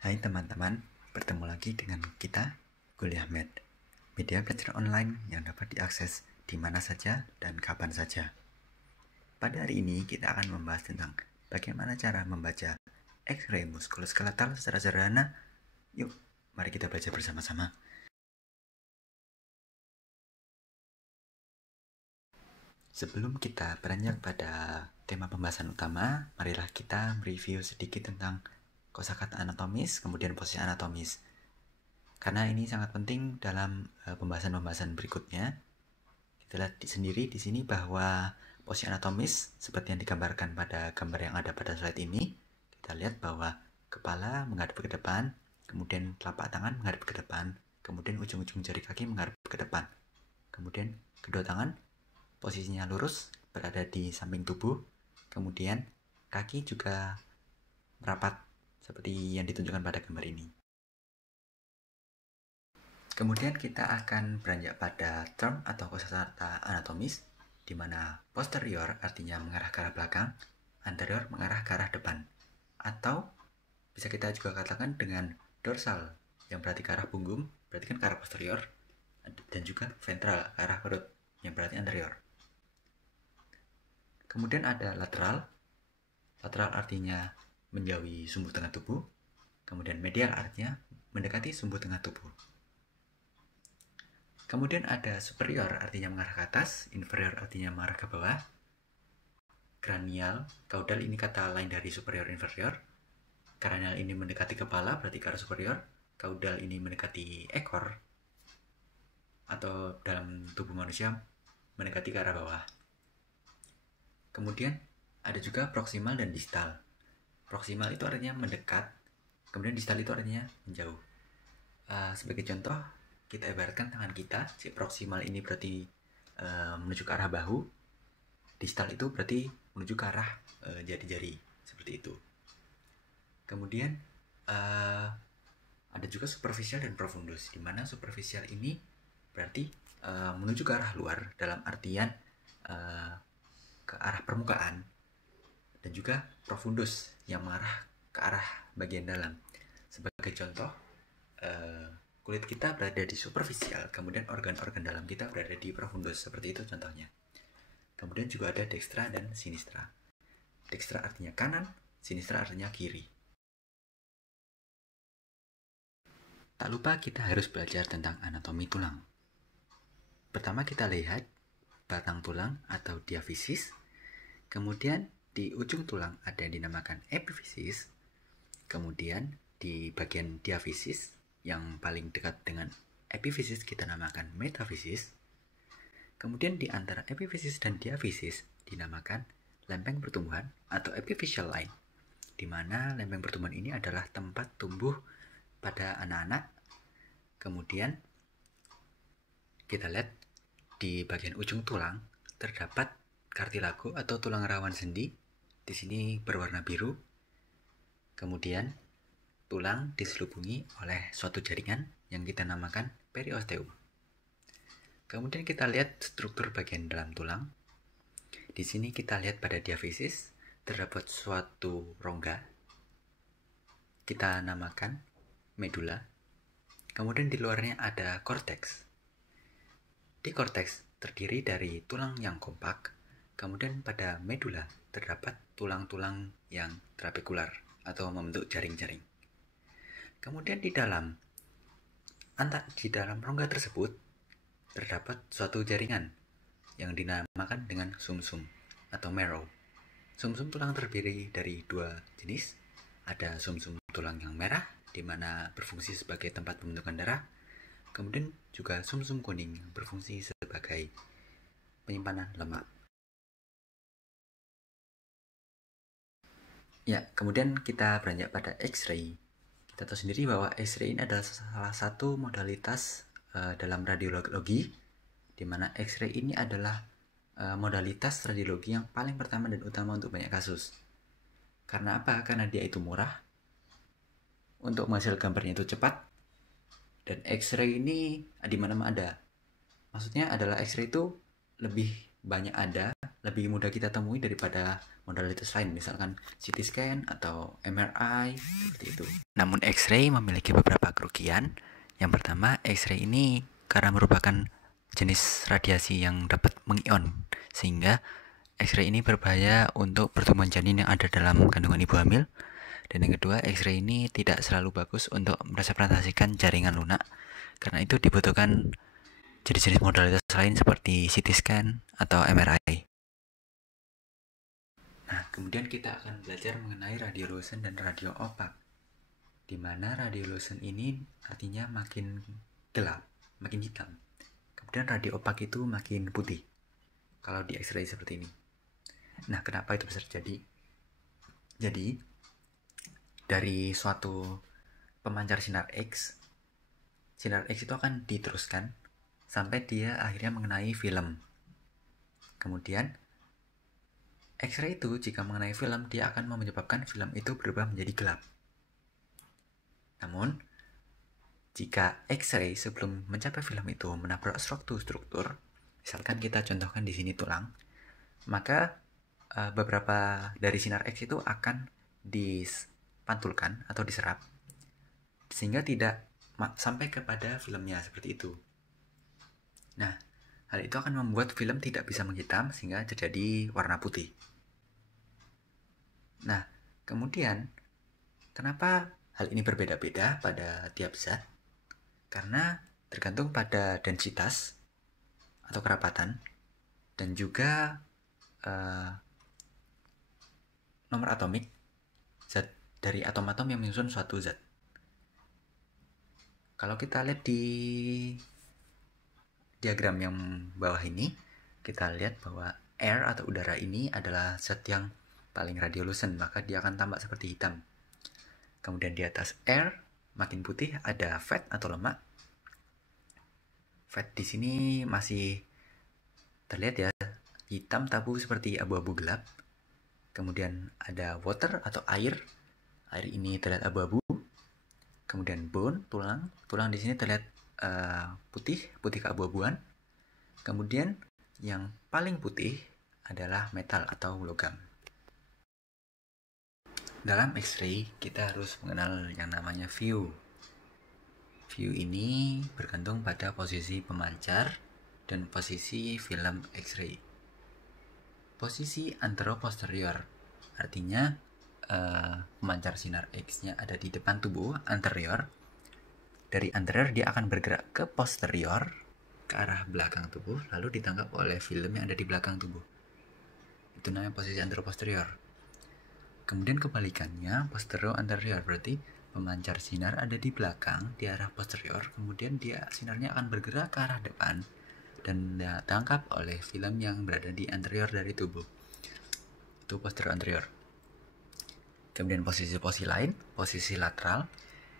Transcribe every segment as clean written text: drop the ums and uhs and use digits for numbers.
Hai teman-teman, bertemu lagi dengan kita, Kuliah Med, media belajar online yang dapat diakses di mana saja dan kapan saja. Pada hari ini kita akan membahas tentang bagaimana cara membaca X-ray muskuloskeletal secara sederhana. Yuk, mari kita belajar bersama-sama. Sebelum kita beranjak pada tema pembahasan utama, marilah kita mereview sedikit tentang kosakata anatomis, kemudian posisi anatomis. Karena ini sangat penting dalam pembahasan-pembahasan berikutnya. Kita lihat sendiri di sini bahwa posisi anatomis seperti yang digambarkan pada gambar yang ada pada slide ini, kita lihat bahwa kepala menghadap ke depan, kemudian telapak tangan menghadap ke depan, kemudian ujung-ujung jari kaki menghadap ke depan. Kemudian kedua tangan posisinya lurus berada di samping tubuh, kemudian kaki juga merapat seperti yang ditunjukkan pada gambar ini. Kemudian kita akan beranjak pada term atau kosakata anatomis, di mana posterior artinya mengarah ke arah belakang, anterior mengarah ke arah depan. Atau bisa kita juga katakan dengan dorsal yang berarti ke arah punggung, berarti kan ke arah posterior, dan juga ventral ke arah perut yang berarti anterior. Kemudian ada lateral. Lateral artinya menjauhi sumbu tengah tubuh. Kemudian medial artinya mendekati sumbu tengah tubuh. Kemudian ada superior artinya mengarah ke atas, inferior artinya mengarah ke bawah. Kranial, kaudal ini kata lain dari superior inferior. Kranial ini mendekati kepala berarti ke arah superior. Kaudal ini mendekati ekor atau dalam tubuh manusia mendekati ke arah bawah. Kemudian ada juga proksimal dan distal. Proksimal itu artinya mendekat, kemudian distal itu artinya menjauh. Sebagai contoh, kita ibaratkan tangan kita, si proksimal ini berarti menuju ke arah bahu, distal itu berarti menuju ke arah jari-jari, seperti itu. Kemudian ada juga superficial dan profundus, di mana superficial ini berarti menuju ke arah luar dalam artian ke arah permukaan, dan juga profundus yang mengarah ke arah bagian dalam. Sebagai contoh, kulit kita berada di superficial, kemudian organ-organ dalam kita berada di profundus, seperti itu contohnya. Kemudian juga ada dextra dan sinistra. Dextra artinya kanan, sinistra artinya kiri. Tak lupa kita harus belajar tentang anatomi tulang. Pertama kita lihat batang tulang atau diafisis. Kemudian di ujung tulang ada yang dinamakan epifisis. Kemudian di bagian diafisis yang paling dekat dengan epifisis kita namakan metafisis. Kemudian di antara epifisis dan diafisis dinamakan lempeng pertumbuhan atau epiphyseal line, di mana lempeng pertumbuhan ini adalah tempat tumbuh pada anak-anak. Kemudian kita lihat di bagian ujung tulang terdapat kartilago atau tulang rawan sendi, di sini berwarna biru. Kemudian tulang diselubungi oleh suatu jaringan yang kita namakan periosteum. Kemudian kita lihat struktur bagian dalam tulang. Di sini kita lihat pada diafisis terdapat suatu rongga, kita namakan medula. Kemudian di luarnya ada korteks. Di korteks terdiri dari tulang yang kompak. Kemudian pada medula terdapat tulang-tulang yang trabekular atau membentuk jaring-jaring. Kemudian di dalam rongga tersebut terdapat suatu jaringan yang dinamakan dengan sumsum atau marrow. Sumsum tulang terdiri dari dua jenis. Ada sumsum tulang yang merah, di mana berfungsi sebagai tempat pembentukan darah. Kemudian juga sumsum kuning yang berfungsi sebagai penyimpanan lemak. Ya, kemudian kita beranjak pada X-ray. Kita tahu sendiri bahwa X-ray ini adalah salah satu modalitas dalam radiologi, di mana X-ray ini adalah modalitas radiologi yang paling pertama dan utama untuk banyak kasus. Karena apa? Karena dia itu murah, untuk menghasilkan gambarnya itu cepat, dan X-ray ini di mana-mana ada. Maksudnya adalah X-ray itu lebih banyak ada lebih mudah kita temui daripada modalitas lain, misalkan CT scan atau MRI seperti itu. Namun X-ray memiliki beberapa kerugian. Yang pertama, X-ray ini karena merupakan jenis radiasi yang dapat mengion, sehingga X-ray ini berbahaya untuk pertumbuhan janin yang ada dalam kandungan ibu hamil. Dan yang kedua, X-ray ini tidak selalu bagus untuk merepresentasikan jaringan lunak, karena itu dibutuhkan jenis-jenis modalitas lain seperti CT scan atau MRI. Nah, kemudian kita akan belajar mengenai radiolucent dan radio opak, di mana radiolucent ini artinya makin gelap, makin hitam. Kemudian radio opak itu makin putih kalau di X-ray seperti ini. Nah, kenapa itu bisa terjadi? Jadi, dari suatu pemancar sinar X itu akan diteruskan sampai dia akhirnya mengenai film. Kemudian X-ray itu jika mengenai film, dia akan menyebabkan film itu berubah menjadi gelap. Namun, jika X-ray sebelum mencapai film itu menabrak struktur, misalkan kita contohkan di sini tulang, maka beberapa dari sinar X itu akan dipantulkan atau diserap, sehingga tidak sampai kepada filmnya seperti itu. Nah, hal itu akan membuat film tidak bisa menghitam sehingga terjadi warna putih. Nah, kemudian kenapa hal ini berbeda-beda pada tiap zat? Karena tergantung pada densitas atau kerapatan dan juga nomor atomik zat dari atom-atom yang menyusun suatu zat. Kalau kita lihat di diagram yang bawah ini, kita lihat bahwa air atau udara ini adalah zat yang paling radiolucent, maka dia akan tampak seperti hitam. Kemudian di atas air makin putih ada fat atau lemak. Fat di sini masih terlihat ya, hitam tabu seperti abu-abu gelap. Kemudian ada water atau air. Air ini terlihat abu-abu. Kemudian bone, tulang di sini terlihat putih keabu-abuan. Kemudian yang paling putih adalah metal atau logam. Dalam X-ray kita harus mengenal yang namanya view. View ini bergantung pada posisi pemancar dan posisi film X-ray. Posisi antero-posterior artinya pemancar sinar X-nya ada di depan tubuh, anterior. Dari anterior dia akan bergerak ke posterior, ke arah belakang tubuh, lalu ditangkap oleh film yang ada di belakang tubuh. Itu namanya posisi antero-posterior. Kemudian kebalikannya, posterior-anterior, berarti pemancar sinar ada di belakang, di arah posterior, kemudian sinarnya akan bergerak ke arah depan dan ditangkap oleh film yang berada di anterior dari tubuh. Itu posterior-anterior. Kemudian posisi lain, posisi lateral,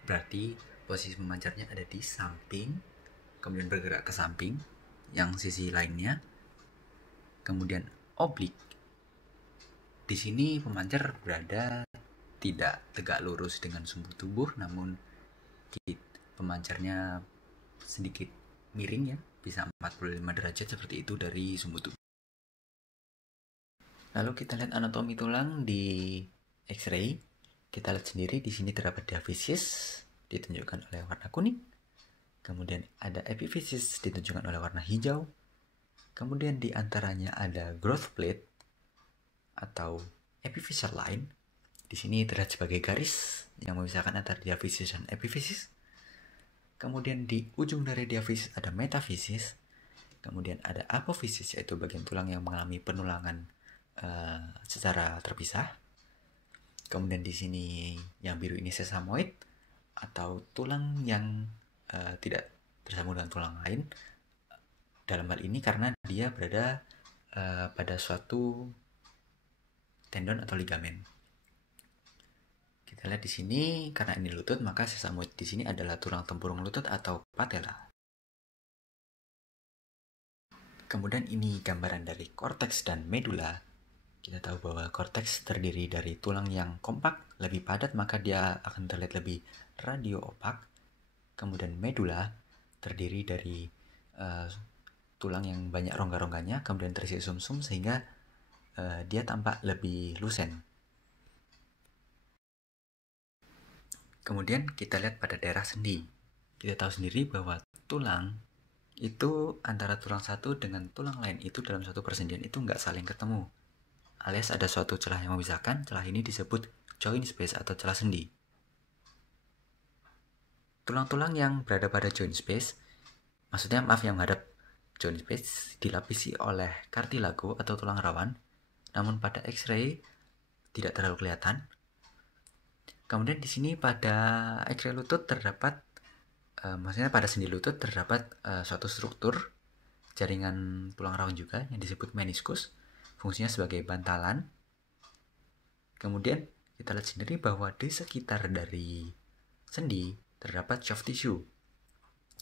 berarti posisi pemancarnya ada di samping, kemudian bergerak ke samping, yang sisi lainnya. Kemudian oblik. Di sini pemancar berada tidak tegak lurus dengan sumbu tubuh, namun pemancarnya sedikit miring ya, bisa 45 derajat seperti itu dari sumbu tubuh. Lalu kita lihat anatomi tulang di X-ray. Kita lihat sendiri di sini terdapat diafisis ditunjukkan oleh warna kuning. Kemudian ada epifisis ditunjukkan oleh warna hijau. Kemudian di antaranya ada growth plate atau epiphyseal line. Di sini terlihat sebagai garis yang memisahkan antara diafisis dan epifisis. Kemudian di ujung dari diafisis ada metafisis. Kemudian ada apofisis, yaitu bagian tulang yang mengalami penulangan secara terpisah. Kemudian di sini yang biru ini sesamoid atau tulang yang tidak tersambung dengan tulang lain. Dalam hal ini karena dia berada pada suatu tendon atau ligamen. Kita lihat di sini karena ini lutut, maka sesamoid di sini adalah tulang tempurung lutut atau patella. Kemudian ini gambaran dari korteks dan medula. Kita tahu bahwa korteks terdiri dari tulang yang kompak, lebih padat, maka dia akan terlihat lebih radio opak. Kemudian medula terdiri dari tulang yang banyak rongga-rongganya, kemudian terisi sumsum sehingga dia tampak lebih lusen. Kemudian kita lihat pada daerah sendi. Kita tahu sendiri bahwa tulang itu antara tulang satu dengan tulang lain itu dalam suatu persendian itu nggak saling ketemu, alias ada suatu celah yang memisahkan. Celah ini disebut joint space atau celah sendi. Tulang-tulang yang berada pada joint space, maksudnya yang menghadap joint space, dilapisi oleh kartilago atau tulang rawan, namun pada X-ray tidak terlalu kelihatan. Kemudian di sini pada X-ray lutut terdapat, maksudnya pada sendi lutut terdapat suatu struktur jaringan tulang rawan juga yang disebut meniskus, fungsinya sebagai bantalan. Kemudian kita lihat sendiri bahwa di sekitar dari sendi terdapat soft tissue.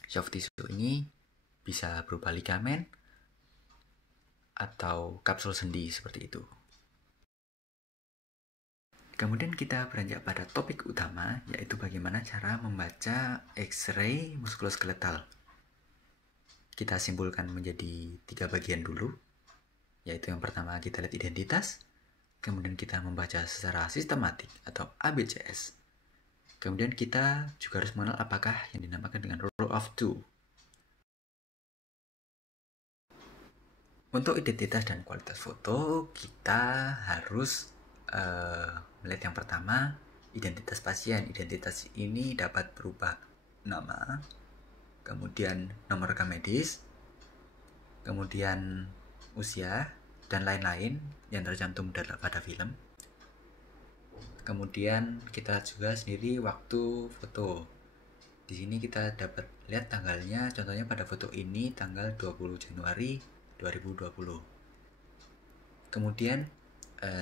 Soft tissue ini bisa berupa ligamen atau kapsul sendi seperti itu. Kemudian kita beranjak pada topik utama, yaitu bagaimana cara membaca X-ray muskuloskeletal. Kita simpulkan menjadi 3 bagian dulu, yaitu yang pertama kita lihat identitas, kemudian kita membaca secara sistematik atau ABCS. Kemudian kita juga harus mengenal apakah yang dinamakan dengan rule of two. Untuk identitas dan kualitas foto, kita harus melihat yang pertama, identitas pasien. Identitas ini dapat berupa nama, kemudian nomor rekam medis, kemudian usia, dan lain-lain yang tercantum pada film. Kemudian kita juga sendiri waktu foto. Di sini kita dapat lihat tanggalnya, contohnya pada foto ini tanggal 20 Januari 2020. Kemudian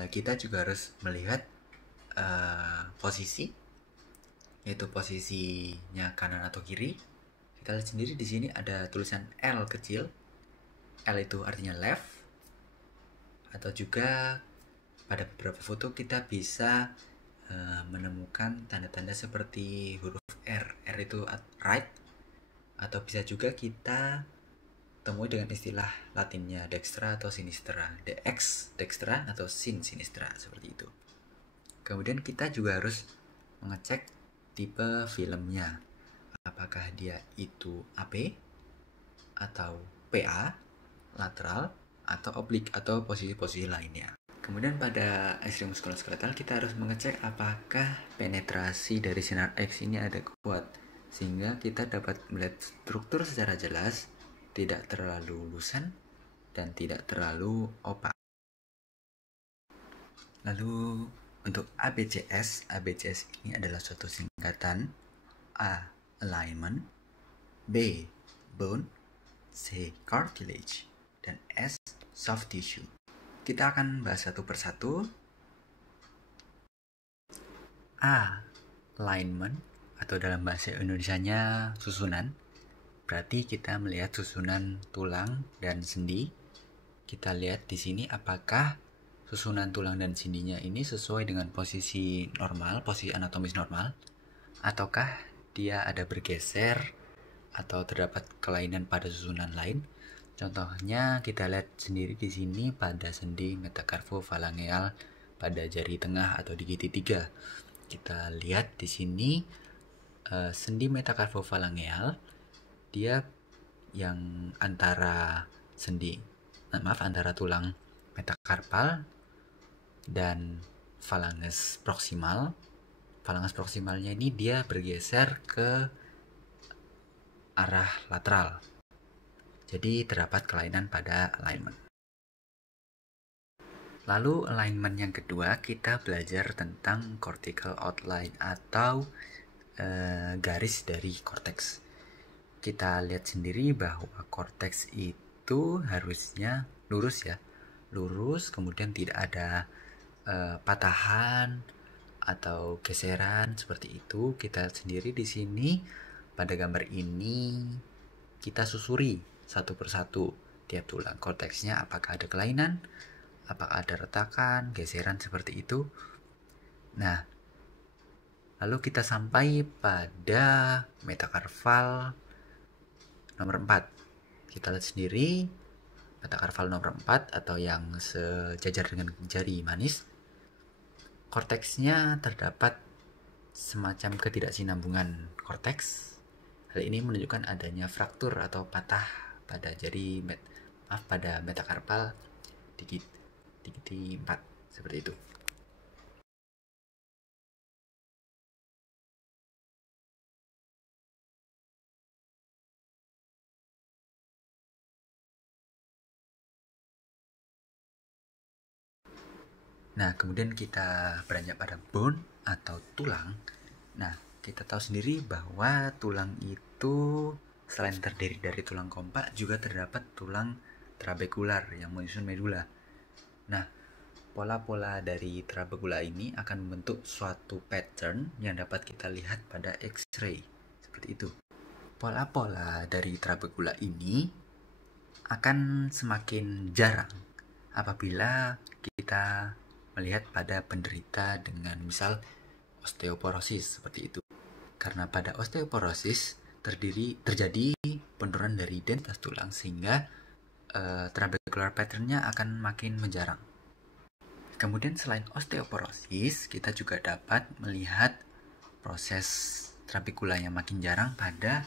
kita juga harus melihat posisi, yaitu posisinya kanan atau kiri. Kita lihat sendiri di sini ada tulisan L kecil. L itu artinya left. Atau juga pada beberapa foto kita bisa menemukan tanda-tanda seperti huruf R. R itu right. Atau bisa juga kita temui dengan istilah latinnya dextra atau sinistra. DX dextra atau sin sinistra, seperti itu. Kemudian kita juga harus mengecek tipe filmnya. Apakah dia itu AP atau PA, lateral, atau oblik, atau posisi-posisi lainnya. Kemudian pada X-ray muskuloskeletal kita harus mengecek apakah penetrasi dari sinar X ini ada kuat, sehingga kita dapat melihat struktur secara jelas, tidak terlalu lusan dan tidak terlalu opak. Lalu untuk ABCS ini adalah suatu singkatan. A. Alignment, B. Bone, C. Cartilage, dan S. Soft tissue. Kita akan bahas satu persatu. A. Alignment, atau dalam bahasa Indonesianya susunan. Berarti kita melihat susunan tulang dan sendi. Kita lihat di sini apakah susunan tulang dan sendinya ini sesuai dengan posisi normal, posisi anatomis normal, ataukah dia ada bergeser atau terdapat kelainan pada susunan lain. Contohnya kita lihat sendiri di sini pada sendi metacarpophalangeal pada jari tengah atau di gigi 3. Kita lihat di sini sendi metacarpophalangeal dia yang antara antara tulang metakarpal dan falanges proksimal. Falanges proksimalnya ini dia bergeser ke arah lateral. Jadi terdapat kelainan pada alignment. Lalu alignment yang kedua, kita belajar tentang cortical outline atau garis dari korteks. Kita lihat sendiri bahwa korteks itu harusnya lurus ya. Lurus, kemudian tidak ada patahan atau geseran seperti itu. Kita lihat sendiri di sini pada gambar ini kita susuri satu persatu tiap tulang korteksnya, apakah ada kelainan, apakah ada retakan, geseran seperti itu. Nah, lalu kita sampai pada metakarpal nomor 4. Kita lihat sendiri metakarpal nomor 4 atau yang sejajar dengan jari manis, korteksnya terdapat semacam ketidaksinambungan korteks. Hal ini menunjukkan adanya fraktur atau patah pada pada metakarpal di 4 seperti itu. Nah, kemudian kita beranjak pada bone atau tulang. Nah, kita tahu sendiri bahwa tulang itu selain terdiri dari tulang kompak, juga terdapat tulang trabekular yang menyusun medula. Nah, pola-pola dari trabekula ini akan membentuk suatu pattern yang dapat kita lihat pada X-ray. Seperti itu. Pola-pola dari trabekula ini akan semakin jarang apabila kita melihat pada penderita dengan misal osteoporosis seperti itu. Karena pada osteoporosis terjadi penurunan dari densitas tulang sehingga trabecular pattern-nya akan makin menjarang. Kemudian selain osteoporosis, kita juga dapat melihat proses trabekula yang makin jarang pada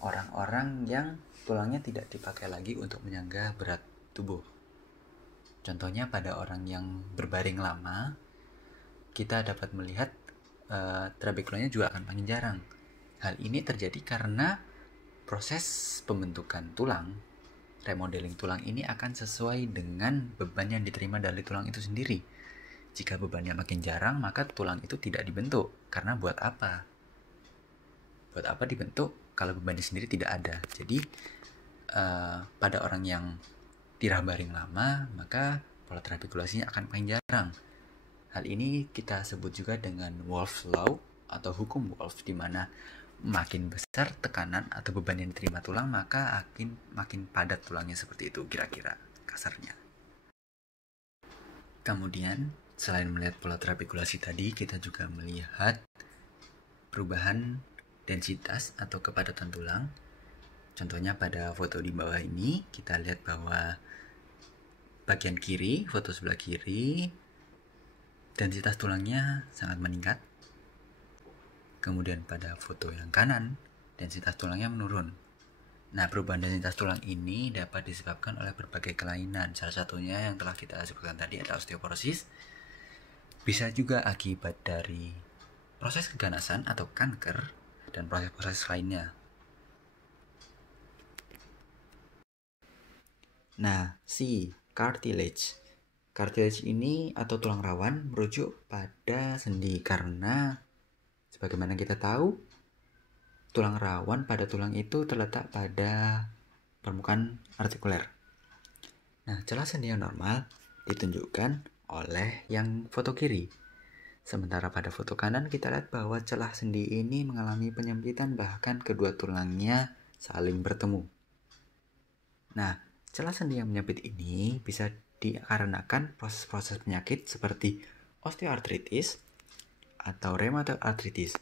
orang-orang yang tulangnya tidak dipakai lagi untuk menyangga berat tubuh. Contohnya pada orang yang berbaring lama, kita dapat melihat trabekulanya juga akan makin jarang. Hal ini terjadi karena proses pembentukan tulang, remodeling tulang ini akan sesuai dengan beban yang diterima dari tulang itu sendiri. Jika bebannya makin jarang, maka tulang itu tidak dibentuk. Karena buat apa? Buat apa dibentuk kalau bebannya sendiri tidak ada? Jadi pada orang yang tirah baring lama, maka pola trabekulasinya akan makin jarang. Hal ini kita sebut juga dengan Wolff's Law atau hukum Wolff, di mana makin besar tekanan atau beban yang diterima tulang, maka makin padat tulangnya, seperti itu kira-kira kasarnya. Kemudian, selain melihat pola trabekulasi tadi, kita juga melihat perubahan densitas atau kepadatan tulang. Contohnya pada foto di bawah ini, kita lihat bahwa bagian kiri, foto sebelah kiri, densitas tulangnya sangat meningkat. Kemudian pada foto yang kanan, densitas tulangnya menurun. Nah, perubahan densitas tulang ini dapat disebabkan oleh berbagai kelainan. Salah satunya yang telah kita sebutkan tadi adalah osteoporosis. Bisa juga akibat dari proses keganasan atau kanker dan proses-proses lainnya. Nah, cartilage. Cartilage ini atau tulang rawan merujuk pada sendi karena sebagaimana kita tahu, tulang rawan pada tulang itu terletak pada permukaan artikuler. Nah, celah sendi yang normal ditunjukkan oleh yang foto kiri. Sementara pada foto kanan kita lihat bahwa celah sendi ini mengalami penyempitan, bahkan kedua tulangnya saling bertemu. Nah, celah sendi yang menyempit ini bisa dikarenakan proses-proses penyakit seperti osteoartritis atau rheumatoid arthritis.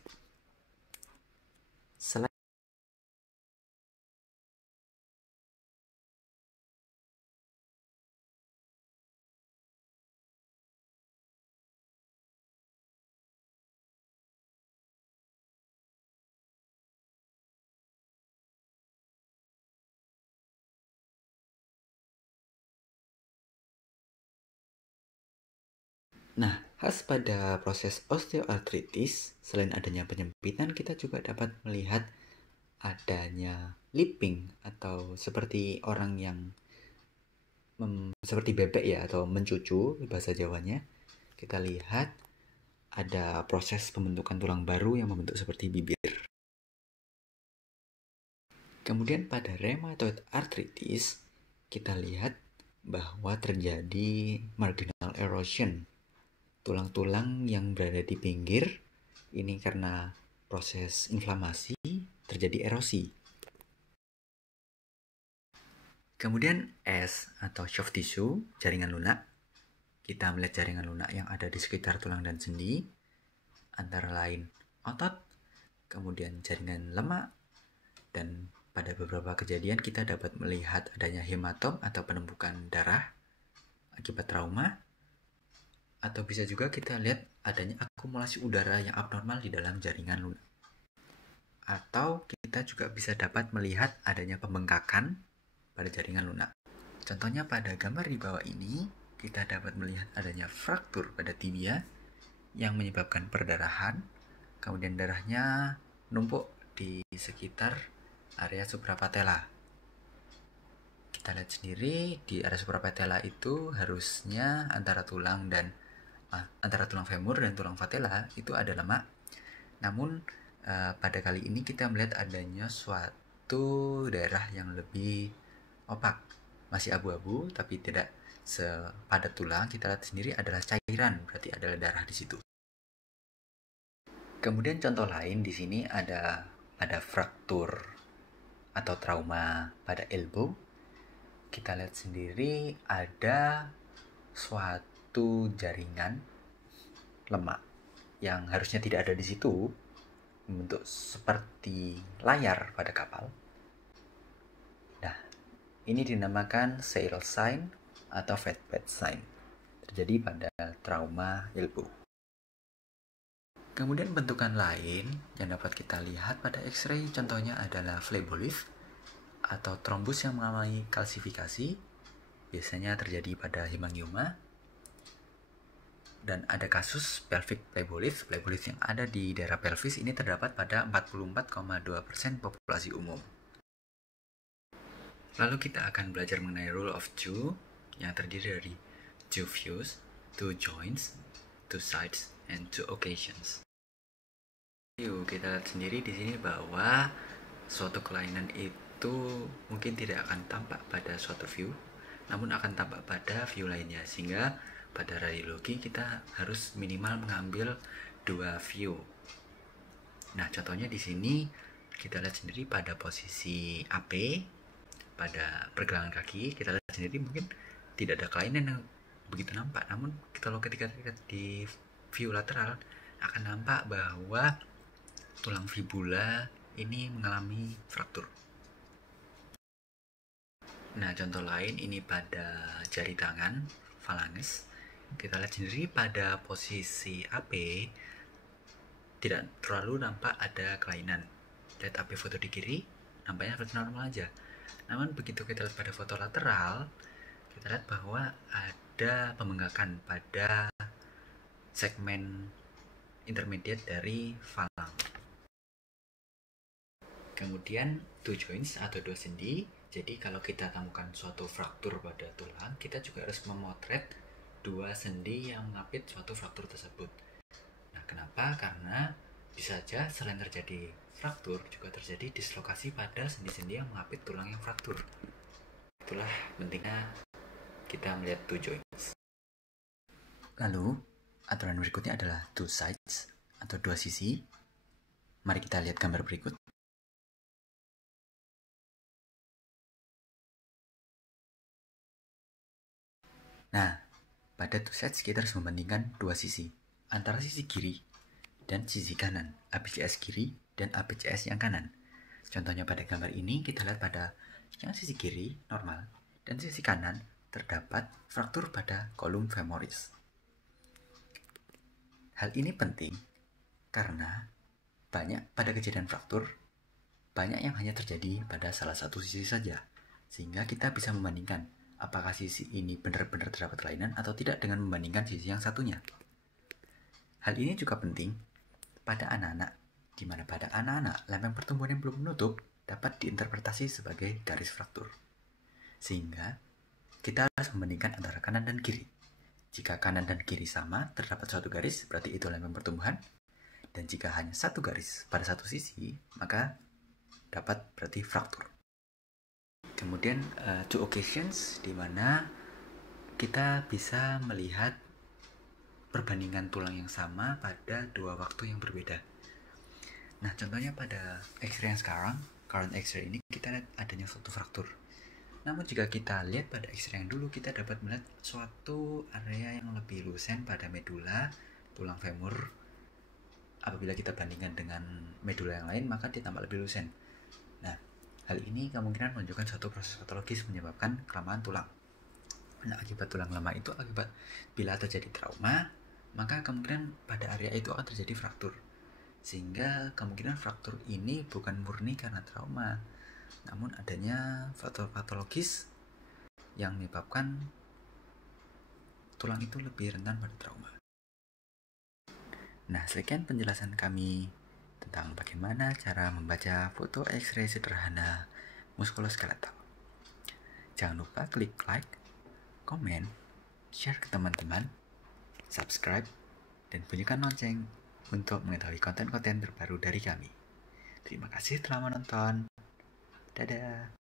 Nah, khas pada proses osteoartritis, selain adanya penyempitan, kita juga dapat melihat adanya lipping atau seperti orang yang seperti bebek ya, atau mencucu bahasa Jawanya. Kita lihat ada proses pembentukan tulang baru yang membentuk seperti bibir. Kemudian pada rheumatoid arthritis, kita lihat bahwa terjadi marginal erosion. Tulang-tulang yang berada di pinggir ini karena proses inflamasi terjadi erosi. Kemudian S atau soft tissue, jaringan lunak. Kita melihat jaringan lunak yang ada di sekitar tulang dan sendi, antara lain otot, kemudian jaringan lemak, dan pada beberapa kejadian kita dapat melihat adanya hematom atau penumpukan darah akibat trauma, atau bisa juga kita lihat adanya akumulasi udara yang abnormal di dalam jaringan lunak. Atau kita juga bisa dapat melihat adanya pembengkakan pada jaringan lunak. Contohnya pada gambar di bawah ini, kita dapat melihat adanya fraktur pada tibia yang menyebabkan perdarahan, kemudian darahnya numpuk di sekitar area suprapatella. Kita lihat sendiri di area suprapatella itu harusnya antara tulang femur dan tulang patella itu ada lemak. Namun pada kali ini kita melihat adanya suatu daerah yang lebih opak, masih abu-abu tapi tidak sepadat tulang. Kita lihat sendiri adalah cairan, berarti adalah darah di situ. Kemudian contoh lain di sini ada fraktur atau trauma pada elbow. Kita lihat sendiri ada suatu jaringan lemak yang harusnya tidak ada di situ, membentuk seperti layar pada kapal. Nah, ini dinamakan sail sign atau fatbed sign, terjadi pada trauma elbow. Kemudian bentukan lain yang dapat kita lihat pada X-ray contohnya adalah phlebolith atau trombus yang mengalami kalsifikasi, biasanya terjadi pada hemangioma. Dan ada kasus pelvic phlebolith yang ada di daerah pelvis ini terdapat pada 44,2% populasi umum. Lalu kita akan belajar mengenai rule of two yang terdiri dari two views, two joints, two sides, and two occasions. Yuk kita lihat sendiri di sini bahwa suatu kelainan itu mungkin tidak akan tampak pada suatu view, namun akan tampak pada view lainnya, sehingga pada radiologi kita harus minimal mengambil dua view. Nah, contohnya di sini kita lihat sendiri pada posisi AP, pada pergelangan kaki, kita lihat sendiri mungkin tidak ada kelainan yang begitu nampak, namun kalau ketika di view lateral akan nampak bahwa tulang fibula ini mengalami fraktur. Nah, contoh lain ini pada jari tangan, phalanges. Kita lihat sendiri pada posisi AP tidak terlalu nampak ada kelainan. Lihat AP foto di kiri, nampaknya seperti normal aja. Namun begitu kita lihat pada foto lateral, kita lihat bahwa ada pembengkakan pada segmen intermediate dari falang. Kemudian two joints atau dua sendi. Jadi kalau kita temukan suatu fraktur pada tulang, kita juga harus memotret dua sendi yang mengapit suatu fraktur tersebut. Nah, kenapa? Karena bisa saja selain terjadi fraktur, juga terjadi dislokasi pada sendi-sendi yang mengapit tulang yang fraktur. Itulah pentingnya kita melihat two joints. Lalu, aturan berikutnya adalah two sides atau dua sisi. Mari kita lihat gambar berikut. Nah, pada two sides kita harus membandingkan dua sisi, antara sisi kiri dan sisi kanan, ABCS kiri dan ABCS yang kanan. Contohnya pada gambar ini kita lihat pada yang sisi kiri normal dan sisi kanan terdapat fraktur pada kolum femoris. Hal ini penting karena banyak pada kejadian fraktur, banyak yang hanya terjadi pada salah satu sisi saja, sehingga kita bisa membandingkan apakah sisi ini benar-benar terdapat kelainan atau tidak dengan membandingkan sisi yang satunya. Hal ini juga penting pada anak-anak, di mana pada anak-anak lempeng pertumbuhan yang belum menutup dapat diinterpretasi sebagai garis fraktur. Sehingga kita harus membandingkan antara kanan dan kiri. Jika kanan dan kiri sama, terdapat suatu garis, berarti itu lempeng pertumbuhan. Dan jika hanya satu garis pada satu sisi, maka dapat berarti fraktur. Kemudian two occasions, di mana kita bisa melihat perbandingan tulang yang sama pada dua waktu yang berbeda. Nah, contohnya pada X-ray yang sekarang, current X-ray ini kita lihat adanya suatu fraktur. Namun jika kita lihat pada X-ray yang dulu, kita dapat melihat suatu area yang lebih lusen pada medula, tulang femur. Apabila kita bandingkan dengan medula yang lain, maka dia tampak lebih lusen. Nah, Hal ini kemungkinan menunjukkan suatu proses patologis menyebabkan kelemahan tulang. Nah, akibat tulang lemah itu bila terjadi trauma, maka kemungkinan pada area itu akan terjadi fraktur. Sehingga kemungkinan fraktur ini bukan murni karena trauma, namun adanya faktor patologis yang menyebabkan tulang itu lebih rentan pada trauma. Nah, sekian penjelasan kami tentang bagaimana cara membaca foto X-ray sederhana muskuloskeletal. Jangan lupa klik like, komen, share ke teman-teman, subscribe, dan bunyikan lonceng untuk mengetahui konten-konten terbaru dari kami. Terima kasih telah menonton. Dadah.